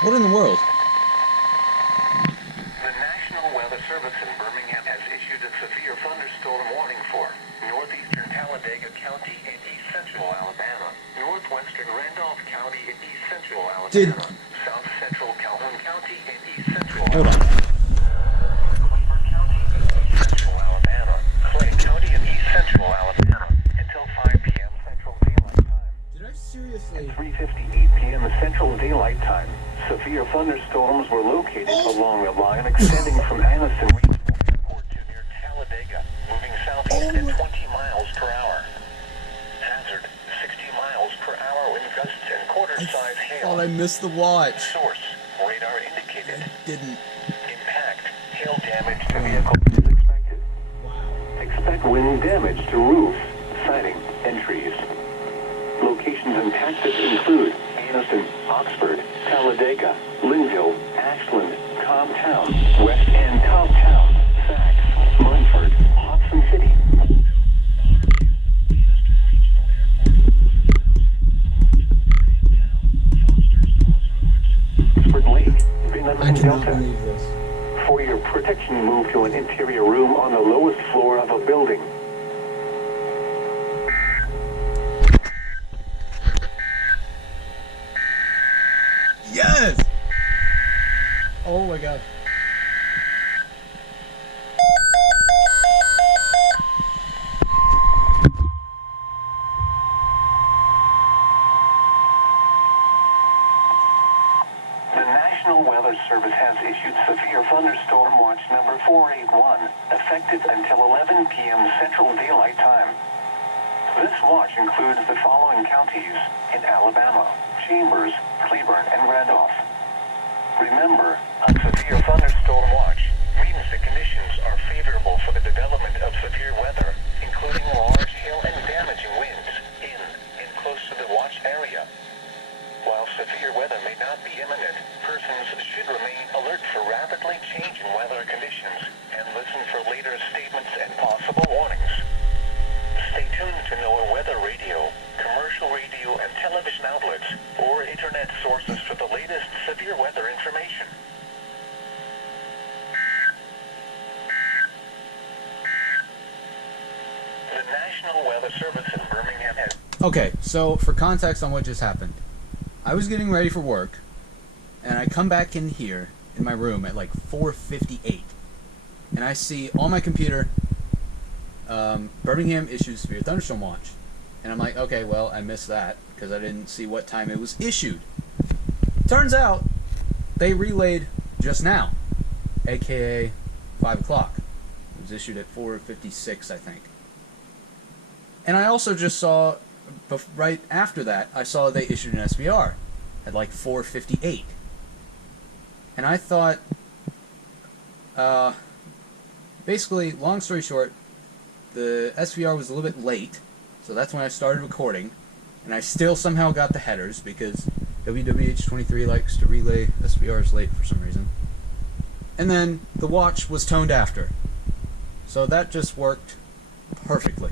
What in the world? The National Weather Service in Birmingham has issued a severe thunderstorm warning for northeastern Talladega County and east central Alabama, northwestern Randolph County and east central Alabama, south central Calhoun County and east central Alabama, Cleveland County and east central Alabama, Clay County and east central Alabama, until 5 p.m. Central Daylight Time. Did I seriously? At 3:58 p.m. Central Daylight Time, severe thunderstorms were located along a line extending from Anniston Regional Airport to near Talladega, moving southeast at 20 miles per hour. Hazard, 60 miles per hour wind gusts and quarter-size hail. Oh, I missed the watch. Source, radar indicated. Didn't. Impact, hail damage to vehicle is expected. Expect wind damage to roofs, siding, and trees. Locations impacted include Anniston, Oxford, Talladega, Linville, Ashland, Cobbtown, West End, Cobbtown, Sachs, Munford, Hudson City. Oxford Lake, Bingham I and cannot Delta. believe this. For your protection, move to an interior room on the lowest floor of a building. Yes! Oh my god. The National Weather Service has issued severe thunderstorm watch number 481, effective until 11 p.m. Central Daylight Time. This watch includes the following counties in Alabama: Chambers, Cleburne, and Randolph. Remember, a severe thunderstorm watch means the conditions are favorable for the development of severe weather, including large hail and damaging winds in and close to the watch area. While severe weather may not be imminent, persons should remain alert for rapidly changing weather conditions and listen for later statements and possible warnings. Stay tuned to NOAA weather radio, commercial radio and television outlets, or internet sources for the latest severe weather information. The National Weather Service in Birmingham has... Okay, so for context on what just happened, I was getting ready for work, and I come back in here in my room at like 4:58, and I see on my computer, Birmingham issues severe thunderstorm watch, and I'm like, okay, well, I missed that because I didn't see what time it was issued. Turns out they relayed just now, aka 5 o'clock. It was issued at 4:56, I think. And I also just saw, right after that, I saw they issued an SVR at like 4:58. And I thought, basically, long story short, the SVR was a little bit late, so that's when I started recording, and I still somehow got the headers, because WWH23 likes to relay SVRs late for some reason. And then the watch was toned after. So that just worked perfectly.